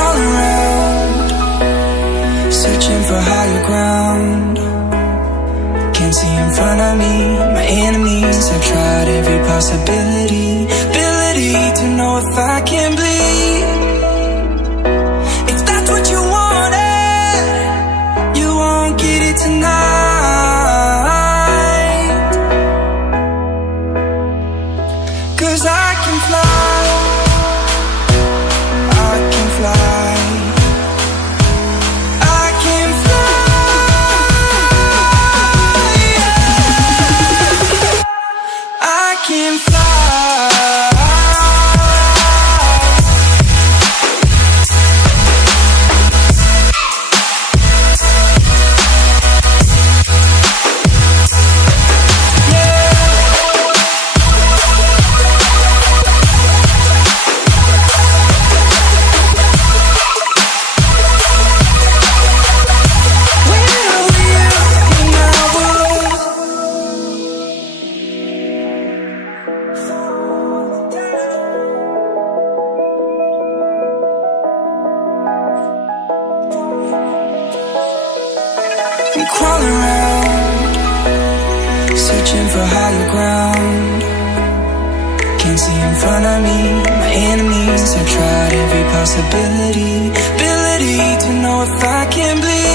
crawling around, searching for higher ground. Can't see in front of me, my enemies. I've tried every possibility, ability to know if I can bleed. If that's what you wanted, you won't get it tonight. 'Cause I can fly, I can fly, I can fly, yeah. I can fly. I'm crawling around, searching for higher ground. Can't see in front of me, my enemies. I've tried every possibility, ability to know if I can bleed.